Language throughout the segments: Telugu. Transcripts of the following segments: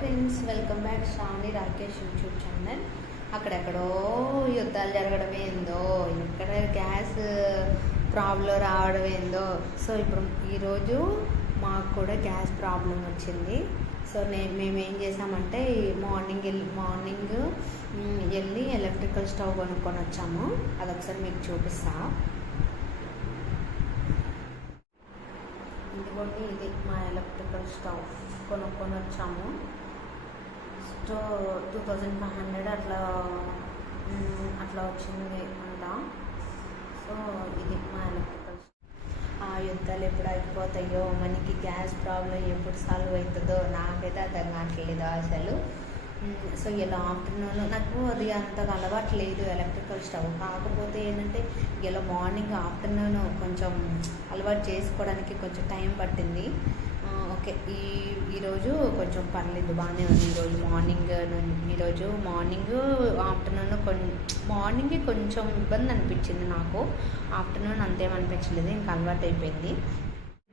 Friends, welcome back Sravani Rakesh YouTube channel. అక్కడెక్కడో యుద్ధాలు జరగడం ఏందో, ఇక్కడ గ్యాస్ ప్రాబ్లం రావడం ఏందో. సో ఇప్పుడు ఈరోజు మాకు కూడా గ్యాస్ ప్రాబ్లం వచ్చింది. సో మేమేం చేసామంటే మార్నింగ్ వెళ్ళి ఎలక్ట్రికల్ స్టవ్ కొనుక్కొని వచ్చాము. అదొకసారి మీకు చూపిస్తా. ఇదిగోండి, ఇది మా ఎలక్ట్రికల్ స్టవ్ కొనుక్కొని వచ్చాము. స్టవ్ 2500 అట్లా వచ్చింది అంట. సో ఇది మా ఎలక్ట్రికల్ స్టవ్. ఆ యుద్ధాలు ఎప్పుడు అయిపోతాయో, మనకి గ్యాస్ ప్రాబ్లం ఎప్పుడు సాల్వ్ అవుతుందో నాకైతే అర్థం కావట్లేదు అసలు. సో ఇలా ఆఫ్టర్నూన్ నాకు అది అంతగా అలవాటు లేదు ఎలక్ట్రికల్ స్టవ్. కాకపోతే ఏంటంటే ఇలా మార్నింగ్ ఆఫ్టర్నూన్ కొంచెం అలవాటు చేసుకోవడానికి కొంచెం టైం పట్టింది. ఓకే, ఈరోజు కొంచెం పర్లేదు, బాగానే ఉంది. ఈరోజు మార్నింగ్ ఆఫ్టర్నూన్ మార్నింగే కొంచెం ఇబ్బంది అనిపించింది నాకు. ఆఫ్టర్నూన్ అంతేమనిపించలేదు, ఇంకా అలవాటు అయిపోయింది.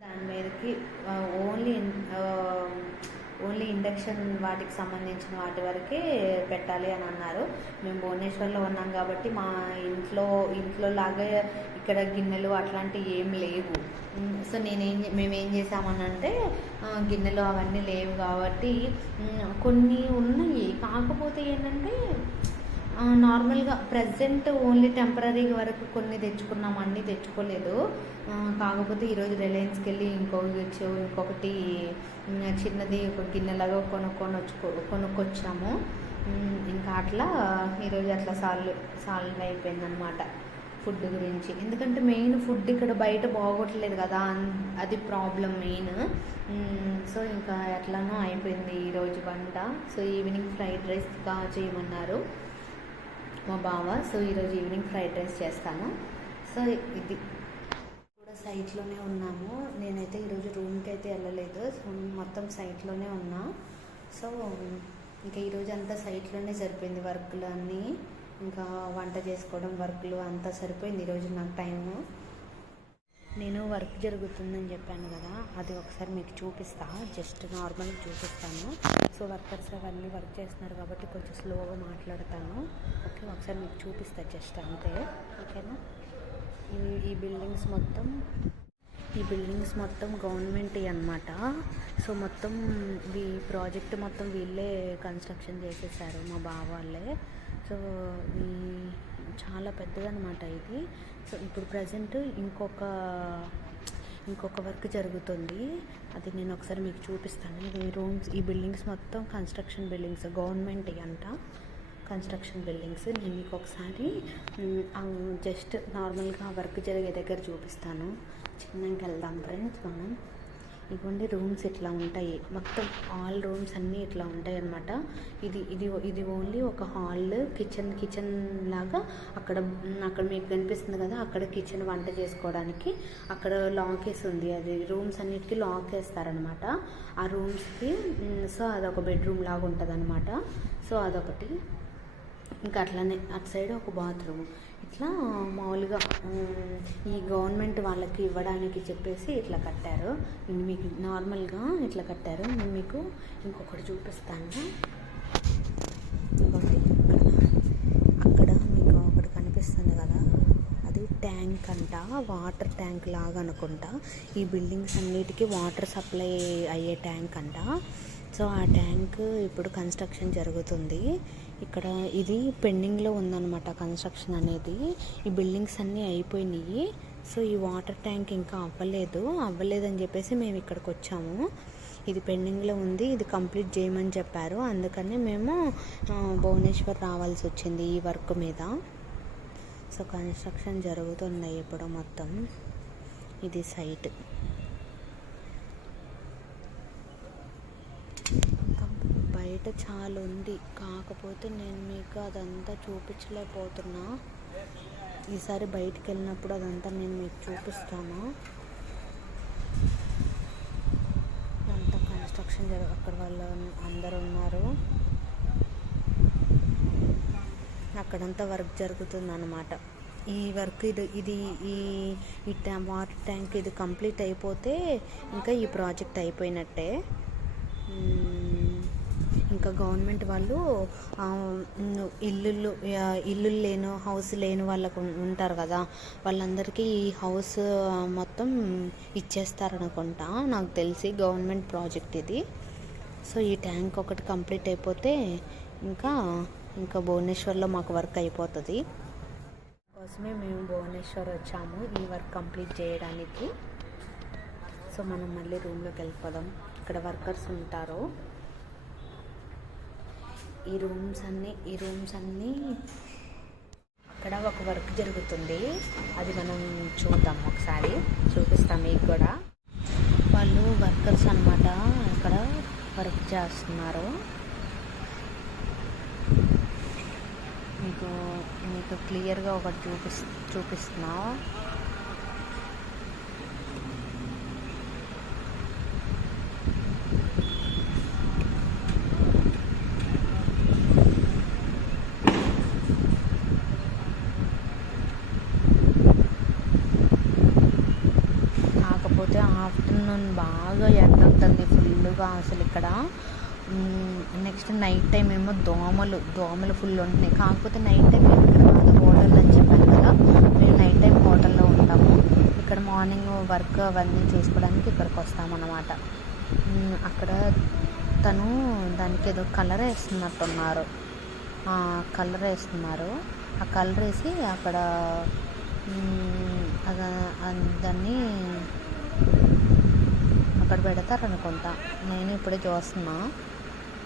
దాని మీదకి ఓన్లీ ఇండక్షన్ వాటికి సంబంధించిన వాటి వరకే పెట్టాలి అని అన్నారు. మేము భువనేశ్వర్లో ఉన్నాం కాబట్టి మా ఇంట్లో లాగా ఇక్కడ గిన్నెలు అట్లాంటివి ఏం లేవు. సో మేమేం చేసామనంటే గిన్నెలు అవన్నీ లేవు కాబట్టి కొన్ని ఉన్నాయి. కాకపోతే ఏంటంటే నార్మల్గా ప్రజెంట్ ఓన్లీ టెంపరీ వరకు కొన్ని తెచ్చుకున్నాం, అన్నీ తెచ్చుకోలేదు. కాకపోతే ఈరోజు రిలయన్స్కి వెళ్ళి ఇంకొకటి చిన్నది ఒక గిన్నెలాగా కొనుక్కొచ్చాము. ఇంకా అట్లా ఈరోజు అట్లా సాల్వ్ అయిపోయిందనమాట ఫుడ్ గురించి. ఎందుకంటే మెయిన్ ఫుడ్ ఇక్కడ బయట బాగోట్లేదు కదా, అది ప్రాబ్లం మెయిన్. సో ఇంకా ఎట్లానో అయిపోయింది ఈరోజు వంట. సో ఈవినింగ్ ఫ్రైడ్ రైస్ చేయమన్నారు మా బావ. సో ఈరోజు ఈవినింగ్ ఫ్రైడ్ రైస్ చేస్తాను. సో ఇది కూడా సైట్లోనే ఉన్నాము. నేనైతే ఈరోజు రూమ్కి అయితే వెళ్ళలేదు. సో మొత్తం సైట్లోనే ఉన్నా. సో ఇంకా ఈరోజు అంతా సైట్లోనే సరిపోయింది, వర్క్లు అన్నీ. ఇంకా వంట చేసుకోవడం, వర్క్లు అంతా సరిపోయింది ఈరోజు నాకు టైము. నేను వర్క్ జరుగుతుందని చెప్పాను కదా, అది ఒకసారి మీకు చూపిస్తా. జస్ట్ నార్మల్గా చూపిస్తాను. సో వర్కర్స్ అవన్నీ వర్క్ చేస్తున్నారు కాబట్టి కొంచెం స్లోగా మాట్లాడతాను. ఓకే, ఒకసారి మీకు చూపిస్తా జస్ట్ అంతే. ఓకేనా? ఈ బిల్డింగ్స్ మొత్తం గవర్నమెంట్ అన్నమాట. సో మొత్తం ఈ ప్రాజెక్ట్ మొత్తం వీళ్ళే కన్స్ట్రక్షన్ చేసేసారు, మా బావ వాళ్ళే. సో చాలా పెద్దదన్నమాట ఇది. సో ఇప్పుడు ప్రజెంట్ ఇంకొక వర్క్ జరుగుతుంది, అది నేను ఒకసారి మీకు చూపిస్తాను. ఈ బిల్డింగ్స్ మొత్తం కన్స్ట్రక్షన్ బిల్డింగ్స్, గవర్నమెంట్ అంట కన్స్ట్రక్షన్ బిల్డింగ్స్. నేను మీకు ఒకసారి జస్ట్ నార్మల్గా వర్క్ జరిగే దగ్గర చూపిస్తాను. చిన్నగా వెళ్దాం ఫ్రెండ్స్ మనం. ఇదిగోండి, రూమ్స్ ఇట్లా ఉంటాయి, మొత్తం ఆల్ రూమ్స్ అన్నీ ఇట్లా ఉంటాయి అన్నమాట. ఇది ఓన్లీ ఒక హాల్, కిచెన్ లాగా. అక్కడ మీకు కనిపిస్తుంది కదా, అక్కడ కిచెన్, వంట చేసుకోవడానికి అక్కడ లాక్ వేసి ఉంది. అది రూమ్స్ అన్నిటికీ లాక్ వేస్తారనమాట ఆ రూమ్స్కి. సో అదొక బెడ్రూమ్ లాగా ఉంటుంది అనమాట. సో అదొకటి. ఇంకా అట్లనే అటు సైడ్ ఒక బాత్రూమ్. ఇట్లా మామూలుగా ఈ గవర్నమెంట్ వాళ్ళకి ఇవ్వడానికి చెప్పేసి ఇట్లా కట్టారు. మీకు నార్మల్గా ఇట్లా కట్టారు. నేను మీకు ఇంకొకటి చూపిస్తాను. ఇంకొకటి అక్కడ మీకు ఒకటి కనిపిస్తుంది కదా, అది ట్యాంక్ అంట, వాటర్ ట్యాంక్ లాగా అనుకుంటా. ఈ బిల్డింగ్స్ అన్నిటికీ వాటర్ సప్లై అయ్యే ట్యాంక్ అంట. సో ఆ ట్యాంక్ ఇప్పుడు కన్స్ట్రక్షన్ జరుగుతుంది ఇక్కడ. ఇది పెండింగ్లో ఉందన్నమాట కన్స్ట్రక్షన్ అనేది. ఈ బిల్డింగ్స్ అన్నీ అయిపోయినాయి. సో ఈ వాటర్ ట్యాంక్ ఇంకా అవ్వలేదని చెప్పేసి మేము ఇక్కడికి వచ్చాము. ఇది పెండింగ్లో ఉంది, ఇది కంప్లీట్ చేయమని చెప్పారు. అందుకని మేము భువనేశ్వర్ రావాల్సి వచ్చింది ఈ వర్క్ మీద. సో కన్స్ట్రక్షన్ జరుగుతుంది ఇప్పుడు మొత్తం. ఇది సైట్. బయట చాలా ఉంది, కాకపోతే నేను మీకు అదంతా చూపించలేకపోతున్నా. ఈసారి బయటికి వెళ్ళినప్పుడు అదంతా నేను మీకు చూపిస్తాను. అంతా కన్స్ట్రక్షన్ అక్కడ వాళ్ళు అందరూ ఉన్నారు, అక్కడంతా వర్క్ జరుగుతుంది అన్నమాట. ఈ వర్క్ ఇది వాటర్ ట్యాంక్ ఇది కంప్లీట్ అయిపోతే ఇంకా ఈ ప్రాజెక్ట్ అయిపోయినట్టే. ఇంకా గవర్నమెంట్ వాళ్ళు ఇల్లు లేను హౌస్ లేని వాళ్ళకు ఉంటారు కదా, వాళ్ళందరికీ ఈ హౌస్ మొత్తం ఇచ్చేస్తారనుకుంటా నాకు తెలిసి. గవర్నమెంట్ ప్రాజెక్ట్ ఇది. సో ఈ ట్యాంక్ ఒకటి కంప్లీట్ అయిపోతే ఇంకా భువనేశ్వర్లో మాకు వర్క్ అయిపోతుంది. కోసమే మేము భువనేశ్వర్ వచ్చాము ఈ వర్క్ కంప్లీట్ చేయడానికి. సో మనం మళ్ళీ రూమ్లోకి వెళ్ళిపోదాం. ఇక్కడ వర్కర్స్ ఉంటారు. ఈ రూమ్స్ అన్నీ అక్కడ ఒక వర్క్ జరుగుతుంది, అది మనం చూద్దాం, ఒకసారి చూపిస్తాం మీకు కూడా. వాళ్ళు వర్కర్స్ అన్నమాట, అక్కడ వర్క్ చేస్తున్నారు. మీకు క్లియర్గా ఒకటి చూపిస్తున్నా. కాకపోతే ఆఫ్టర్నూన్ బాగా ఎండ ఉంటుంది ఫుల్గా అసలు ఇక్కడ. నెక్స్ట్ నైట్ టైం ఏమో దోమలు ఫుల్ ఉంటున్నాయి. కాకపోతే నైట్ టైం మేము ఇక్కడ కాదు, హోటల్ అని చెప్పాను కదా, మేము నైట్ టైం హోటల్లో ఉంటాము. ఇక్కడ మార్నింగ్ వర్క్ అవన్నీ చేసుకోవడానికి ఇక్కడికి వస్తామన్నమాట. అక్కడ తను దానికి ఏదో కలర్ వేస్తున్నారు. ఆ కలర్ వేసి అక్కడ దాన్ని అక్కడ పెడతారనుకుంటా. నేను ఇప్పుడే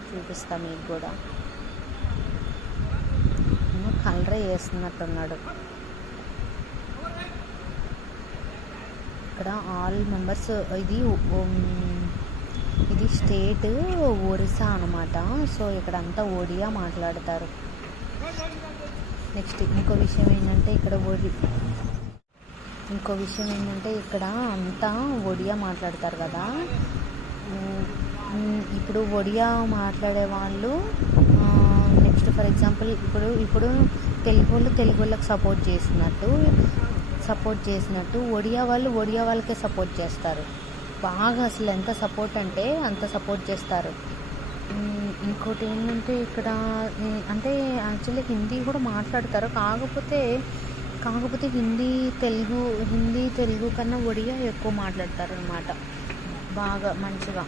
చూపిస్తా మీకు కూడా. కలరే వేస్తున్నట్టున్నాడు. ఇక్కడ ఆల్ మెంబర్స్, ఇది స్టేట్ ఒరిస్సా అనమాట. సో ఇక్కడ అంతా ఒడియా మాట్లాడతారు. నెక్స్ట్ ఇంకో విషయం ఏంటంటే ఇక్కడ అంతా ఒడియా మాట్లాడతారు కదా. ఇప్పుడు ఒడియా మాట్లాడే వాళ్ళు నెక్స్ట్ ఫర్ ఎగ్జాంపుల్ ఇప్పుడు తెలుగు వాళ్ళకి సపోర్ట్ చేసినట్టు ఒడియా వాళ్ళకే సపోర్ట్ చేస్తారు. బాగా అసలు ఎంత సపోర్ట్ అంటే అంత సపోర్ట్ చేస్తారు. ఇంకోటి ఏంటంటే ఇక్కడ అంటే యాక్చువల్లీ హిందీ కూడా మాట్లాడతారు. కాకపోతే హిందీ తెలుగు కన్నా ఒడియా ఎక్కువ మాట్లాడతారు అన్నమాట, బాగా మంచిగా.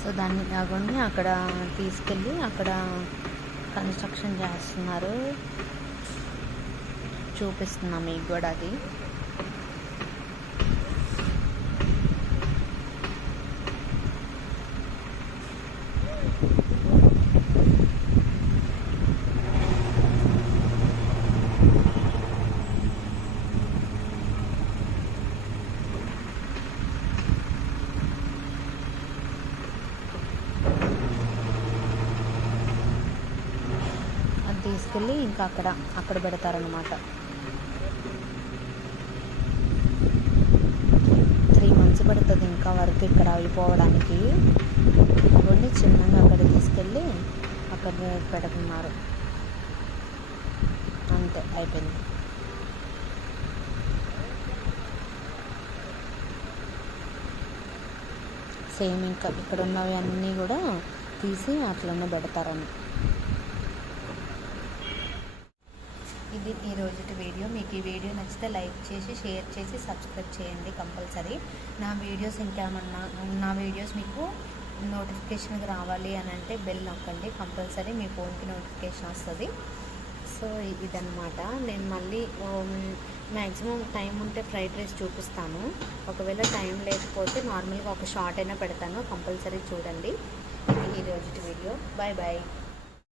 సో దాన్ని కాకుండా అక్కడ తీసుకెళ్ళి అక్కడ కన్స్ట్రక్షన్ చేస్తున్నారు. చూపిస్తున్నా మీకు కూడా అది. తీసుకెళ్ళి ఇంకా అక్కడ పెడతారనమాట. 3 months పడుతుంది ఇంకా వర్క్ ఇక్కడ అయిపోవడానికి. ఇవన్నీ చిన్నగా అక్కడ తీసుకెళ్ళి అక్కడ పెడుతున్నారు. అంతే, అయిపోయింది. సేమ్ ఇంకా ఇక్కడ ఉన్నవి అన్నీ కూడా తీసి అట్లనే పెడతారని. ఇది ఈరోజు వీడియో. మీకు ఈ వీడియో నచ్చితే లైక్ చేసి షేర్ చేసి సబ్స్క్రైబ్ చేయండి కంపల్సరీ. నా వీడియోస్ మీకు నోటిఫికేషన్కి రావాలి అని అంటే బెల్ నొక్కండి, కంపల్సరీ మీ ఫోన్కి నోటిఫికేషన్ వస్తుంది. సో ఇదన్నమాట. నేను మళ్ళీ మ్యాక్సిమం టైం ఉంటే ఫ్రైడ్ రైస్ చూపిస్తాను. ఒకవేళ టైం లేకపోతే నార్మల్గా ఒక షార్ట్ అయినా పెడతాను, కంపల్సరీ చూడండి. ఇది ఈరోజు వీడియో. Bye bye.